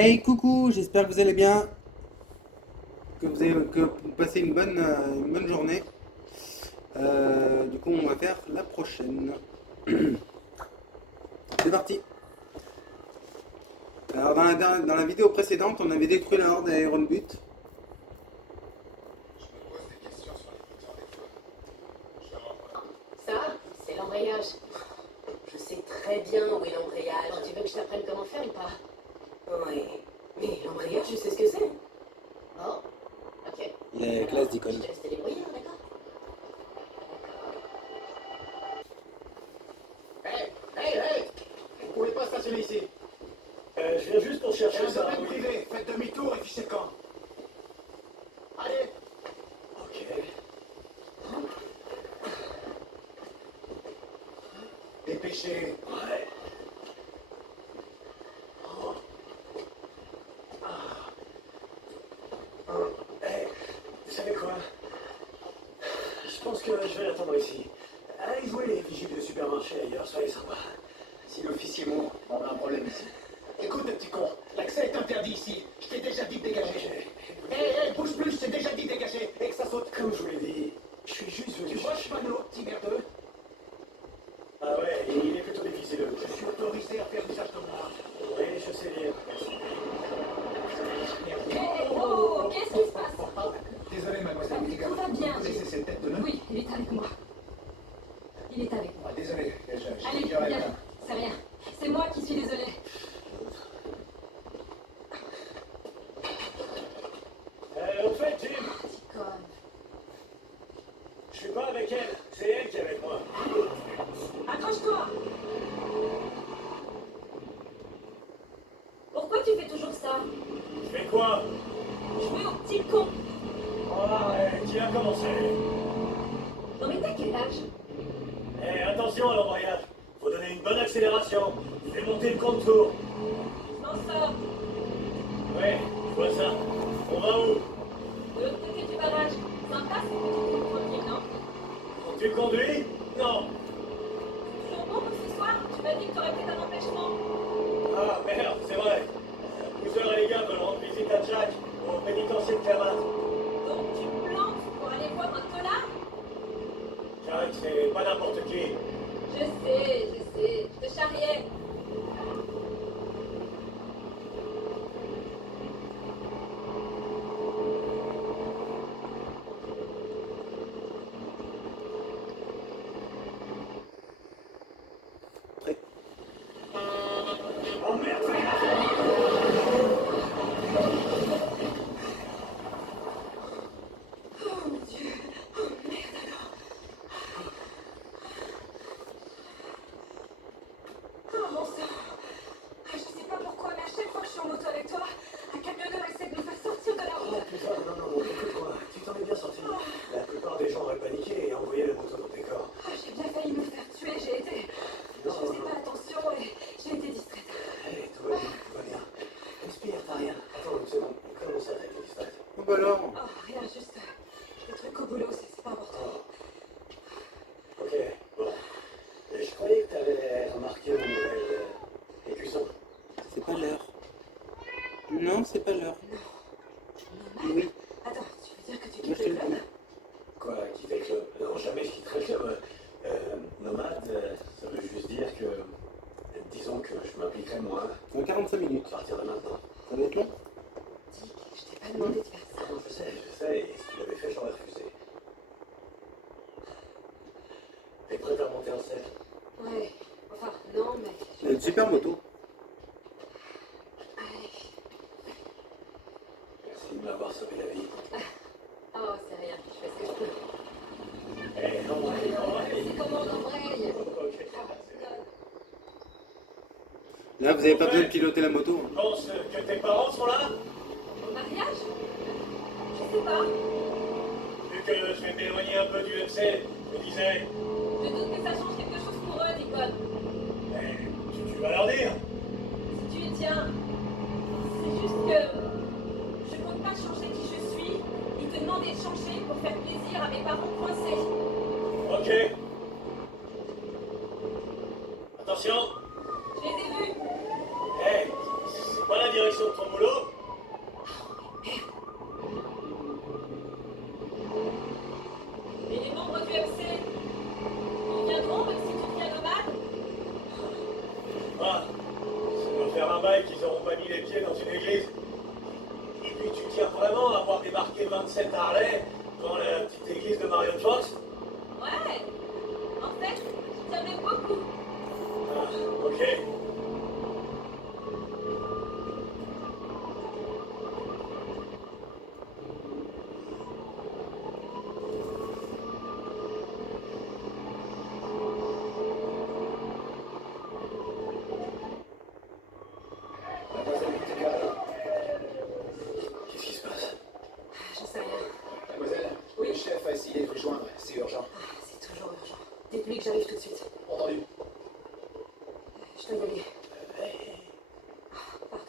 Hey, coucou, j'espère que vous allez bien, que vous passez une bonne journée. Du coup, on va faire la prochaine. C'est parti. Alors, dans la vidéo précédente, on avait détruit la horde à Iron Butte. Ça, c'est l'embrayage. Je sais très bien où est l'embrayage. Alors, tu veux que je t'apprenne comment faire ou pas? Oui. Mais l'embrayage, je sais ce que c'est. Oh, ok. Il est Alors, classe d'icône. je te laisse te débrouiller, hein, d'accord? Hey! Vous pouvez pas stationner ici. Je viens juste pour chercher C'est un ça. domaine privé. Faites demi-tour et fichez le camp. Allez. Ok. Dépêchez. Ouais. Hey, vous savez quoi? Je pense que je vais l'attendre ici. Allez jouer les vigiles de supermarché ailleurs, soyez sympa. Si l'officier mourra, on a un problème ici. Écoute, le petit con. L'accès est interdit ici. Je t'ai déjà dit de dégager. Hey, bouge plus, je t'ai déjà dit de dégager. Et que ça saute. Comme je vous l'ai dit, je suis juste venu. Tu vois ce panneau, petit merdeux? Ah ouais, il est plutôt difficile. Je suis autorisé à faire usage de moi. Oui, je sais lire. Oh, qu'est-ce qui se passe? Désolé, mademoiselle Whittaker. Tout va bien, Vous connaissez cette tête de nain? Oui, il est avec moi. Il est avec moi. Ah, désolé. Allez, j'ignorais viens, bien. c'est rien. C'est moi qui suis désolée. Au fait, Jim, Petit con. je suis pas avec elle. C'est elle qui est avec moi. Accroche-toi. Pourquoi tu fais toujours ça? Je fais quoi? Jouer au petit con. Oh, arrête, qui a commencé? Non mais t'as quel âge? Eh, attention à l'embrayage. Faut donner une bonne accélération. Fais monter le contour. Je m'en sors. Ouais, je vois ça. On va où? De l'autre côté du barrage. Sympa, c'est que tu cours tranquille, non? Quand tu conduis? Non. Toujours bon pour ce soir? Tu m'as dit que t'aurais peut-être un empêchement. Ah, merde, c'est vrai. Boozer et les gars veulent rendre visite à Jack, au pénitencier de Clamart. Donc tu me plantes pour aller voir un connard? Jack, c'est pas n'importe qui. Je sais, je te charriais. Prêt. Oh merde, fais gaffe. Oh mon Dieu. Oh merde alors. Oh mon sang. Je sais pas pourquoi, mais à chaque fois que je suis en moto avec toi, un camionneur essaie de me faire sortir de la Oh route. putain, non, écoute-moi. Tu t'en es bien sorti. La plupart des gens auraient paniqué et envoyé la moto dans tes corps. J'ai bien failli me faire tuer, j'ai été... Je faisais pas attention et j'ai été distraite. Allez, tout va bien. Respire, t'as rien. Attends une seconde. Comment ça, t'as été distraite? Oh bah alors. Oh, rien, juste des trucs au boulot, c'est pas important. Ok, bon. Et je croyais que t'avais remarqué mon nouvel écusson. C'est pas l'heure. Non, c'est pas l'heure. Normal. Oui. Attends, tu veux dire que tu Moi, quittes je le te le club? dis. Quoi, quitter le club? Non, jamais je quitterai le club. Nomade, ça veut juste dire que... Disons que je m'impliquerai moins Dans 45 minutes. à partir de maintenant. Ça va être long? Dick, je t'ai pas demandé de faire ça. Non, je sais, et si tu l'avais fait, j'aurais refusé. T'es prête à monter en selle? Ouais, enfin, non, mais... Il y a une super moto. Allez. Merci de m'avoir sauvé la vie. Oh, c'est rien, je fais ce que je peux. Eh, non, C'est comment on embraye? Ok. Là, vous avez pas besoin de piloter la moto. Tu penses que tes parents sont là? Au mariage? Je sais pas. Vu que je vais m'éloigner un peu du MC, je me disais... Je doute que ça change quelque chose pour eux, Nicole. Eh, tu vas leur dire? Si tu y tiens, c'est juste que je compte pas changer qui je suis, ni te demander de changer pour faire plaisir à mes parents coincés. Ok. Attention. Je les ai vus. Eh, c'est pas la direction que ton boulot? Et les membres du MC, ils viendront même si tu deviens nomade? Ah, ça doit faire un bail qu'ils auront pas mis les pieds dans une église. Et puis tu tiens vraiment à avoir débarqué 27 Harley dans la petite église de Marion Fox? Ouais. En fait, j'y tiens beaucoup. Ah, ok. Mademoiselle Whittaker, alors? Qu'est-ce qui se passe? J'en sais rien. Mademoiselle, Oui. le chef a essayé de vous joindre, c'est urgent. C'est toujours urgent. Dites-lui que j'arrive tout de suite. Entendu. Je dois y aller. Hey. Pardon.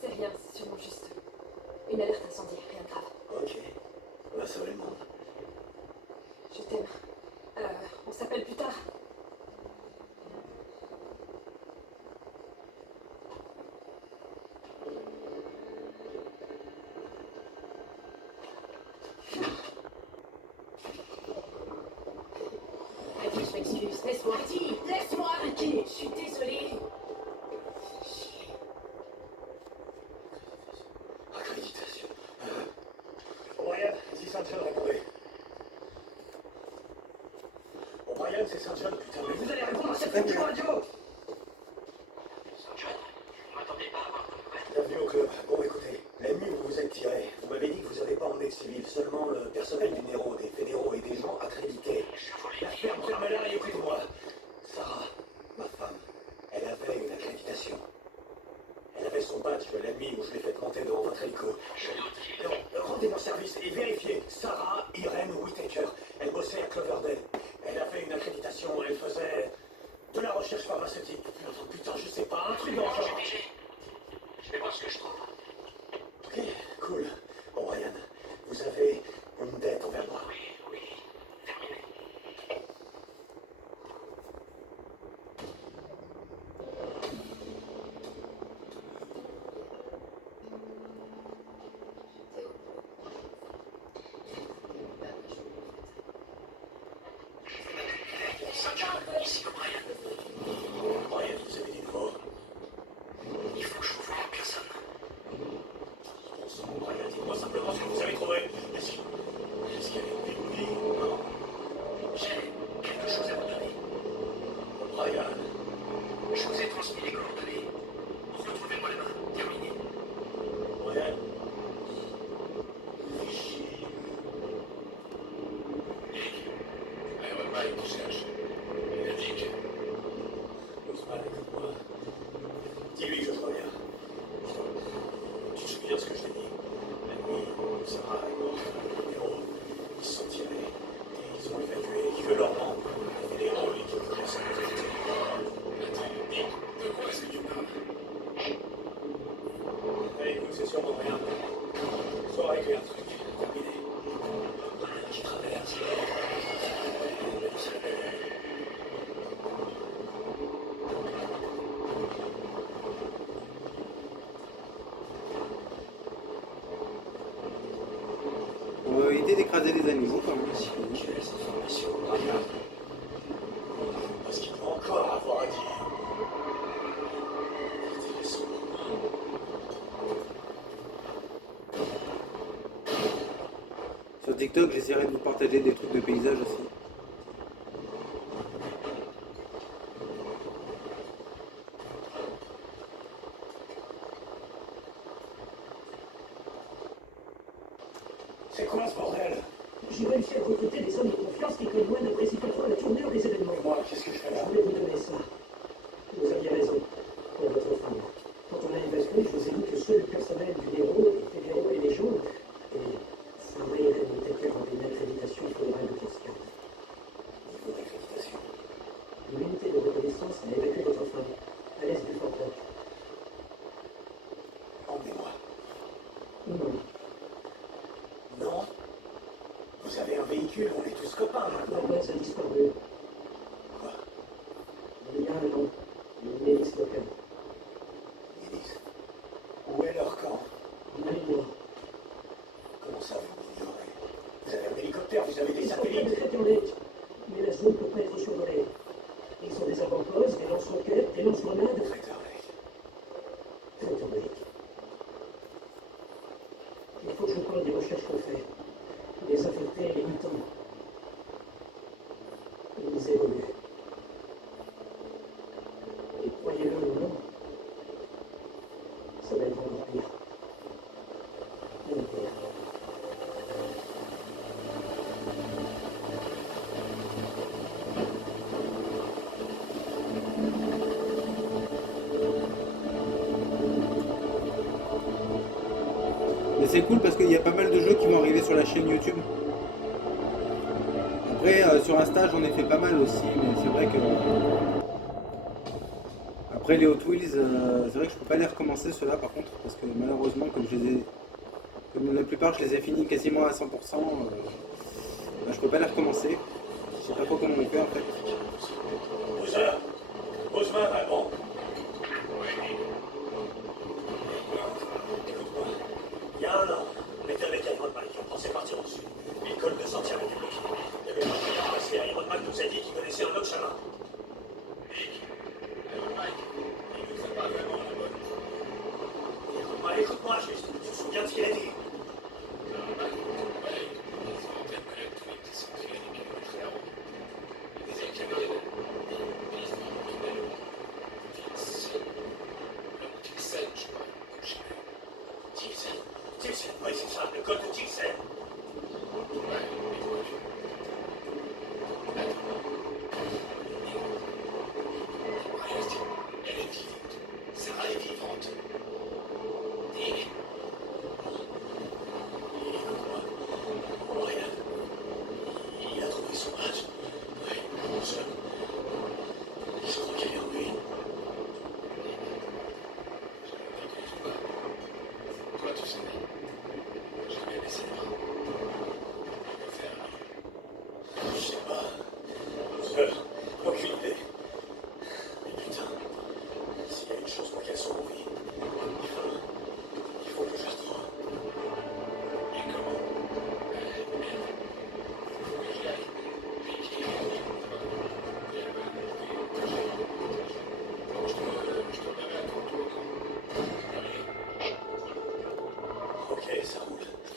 C'est rien, c'est sûrement juste une alerte incendie, rien de grave. Ok. On va sauver le monde. Je t'aime. On s'appelle plus tard. Adi, je m'excuse. Laisse-moi. Adi, laisse-moi. Adi, je suis désolée. Accréditation. O'Brien, dis Saint John, répondez. O'Brien, c'est Saint John, putain, mais vous allez répondre à cette foutue radio! Saint John, vous m'attendez pas à avoir de nouvelles. Bienvenue au club. Bon, écoutez, l'ennemi où vous vous êtes tiré, vous m'avez dit que vous n'avez pas emmené de civils, seulement le personnel du Nero, des fédéraux et des gens accrédités. La ferme-la et écoutez-moi. Sarah, ma femme, elle avait une accréditation. Elle avait son badge de l'ennemi où je l'ai fait monter devant votre hélico. Je doute. Non, rendez-moi service et vérifiez. Sarah Irene Whittaker. Elle bossait à Cloverdale. Elle avait une accréditation. Elle faisait de la recherche pharmaceutique. Putain, je sais pas, un truc dans le genre. Je vais voir ce que je trouve. Ok, cool. Bon, Ryan, vous avez une dette envers moi. Oui, terminé. Saint John, ici O'Brien. Ryan, vous avez dit nouveau. Il faut que je vous voie en personne. Bon sang, Ryan, dites-moi simplement ce que vous avez trouvé. Est-ce qu'il y a une vie? Non. J'ai quelque chose à vous donner. Ryan. Je vous ai transmis les coordonnées. Retrouvez-moi là-bas. Terminé. Ryan. Iron Mike te cherche. Il a dit que... Osman, écoute-moi. Dis-lui que je reviens. Tu te souviens ce que je t'ai dit? La nuit, Sarah est morte, les héros, ils se sont tirés. Et ils ont évacué que leurs membres. Et les héros, ils ont pris sa responsabilité. Attends, Nick, de quoi est-ce que tu parles? Allez, écoute, c'est sûrement rien. Sois réglé un truc. Terminé. Rien qui traverse. On va éviter d'écraser les animaux quand même. Quelle information, Ryan? Parce qu'il peut encore avoir à dire. Intéressant. Sur TikTok, j'essaierai de vous partager des trucs de paysage aussi. C'est quoi ce bordel? J'ai réussi à recruter des hommes de confiance qui comme moi n'apprécient pas trop la tournure des événements. Moi, qu'est-ce que je fais Je là? voulais vous donner ça. Vous aviez raison. Pour votre femme. Quand on a évacué, je vous ai dit que seul le personnel du héros, les fédéraux et les gens, et Sarah et Ren Whittaker avaient une accréditation fédérale de Toscane. Niveau d'accréditation. L'unité de reconnaissance a évacué votre femme, à l'est du Fort Rock. Emmenez-moi. Non. Non? Vous avez un véhicule, on est tous copains. L'adresse a disparu. Quoi? Il y a un an, une milice locale. vous avez des Ils sont près satellites. de Crater Lake, mais la zone ne peut pas être survolée. Ils ont des avant-postes, des lance-roquettes, des lance-grenades. Crater Lake. Crater Lake. Il faut que je parle des recherches qu'on fait. Les infectés et les mutants. Ils évoluent. Et croyez-le ou non, ça va être encore pire. Mon père. Mais c'est cool parce qu'il y a pas mal de jeux qui vont arriver sur la chaîne YouTube. Après, sur Insta, j'en ai fait pas mal aussi, mais c'est vrai que. Après, les Hot Wheels, c'est vrai que je peux pas les recommencer ceux-là par contre, parce que malheureusement, comme la plupart, je les ai finis quasiment à 100%, bah, je peux pas les recommencer. Je sais pas trop comment on fait en fait. Boozer, Bozeman, Allemand. Écoute-moi, il y a un an, on était avec Iron Mike, on pensait partir au sud. L'école de sortir avec République. Il y avait pas moyen de passer, Iron Mike nous a dit qu'il connaissait un autre chemin. Iron Mike, il nous a pas vraiment la bonne. Écoute-moi juste, tu te souviens de ce qu'il a dit? Tilsen, oui c'est ça, le code de Tilsen. Elle est vivante. Sarah est vivante. Et... Ryan, il a trouvé son âge. Oui, mon seul. Je crois qu'elle est en ruine. Toi, tu sais, jamais laissé les bras. Je sais pas. Seul, aucune idée. Mais putain, s'il y a une chose pour qu'elle sauve vie, il faut que je la trouve. Et comment? Ok, ça roule. Je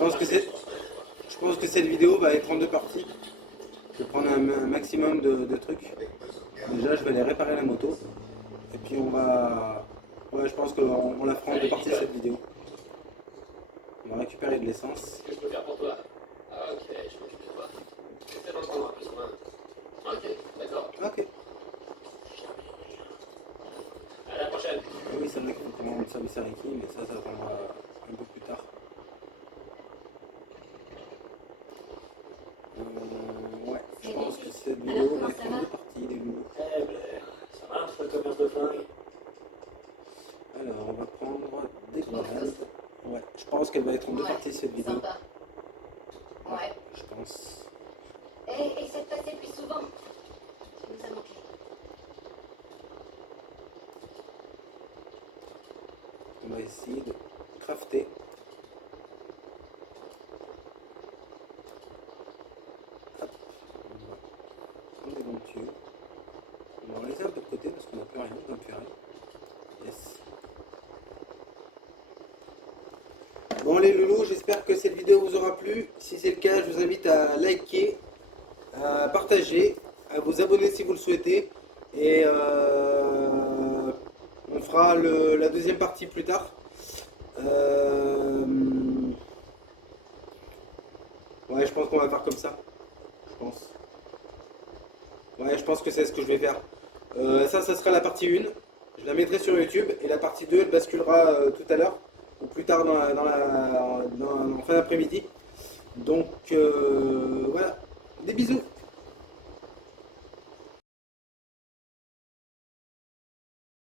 pense que cette vidéo va être en deux parties. Je vais prendre un maximum de trucs. Déjà, je vais aller réparer la moto. Et puis on va... Ouais, je pense qu'on la fera en deux parties cette vidéo. On va récupérer de l'essence. Qu'est-ce que je peux faire pour toi? Ah, ok, je m'occupe de toi. C'est dans le temps, un besoin. Ok, d'accord. Ok. À la prochaine. Ah oui, c'est vrai qu'il faut qu'on rende service à Ricky, mais ça attendra un peu plus tard. Ouais, je pense que cette vidéo va être en deux parties, les loups. Eh Blair, ça marche le commerce de flingues? Alors, on va prendre des grenades. Ouais, je pense qu'elle va être en deux parties cette vidéo. Sympa. Ouais. Je pense. Et essaie de passer plus souvent. Tu nous as manqué. On va essayer de crafter. Hop, on va prendre des bons tuyaux. On va en laisser un peu de côté parce qu'on n'a plus rien dans le ferret. Yes. Bon les loulous, j'espère que cette vidéo vous aura plu. Si c'est le cas, je vous invite à liker, à partager, à vous abonner si vous le souhaitez. Et on fera la deuxième partie plus tard. Ouais, je pense qu'on va faire comme ça. Je pense. Ouais, je pense que c'est ce que je vais faire. Ça sera la partie 1. Je la mettrai sur YouTube. Et la partie 2, elle basculera tout à l'heure. Ou plus tard en fin d'après-midi. Donc, voilà. Des bisous.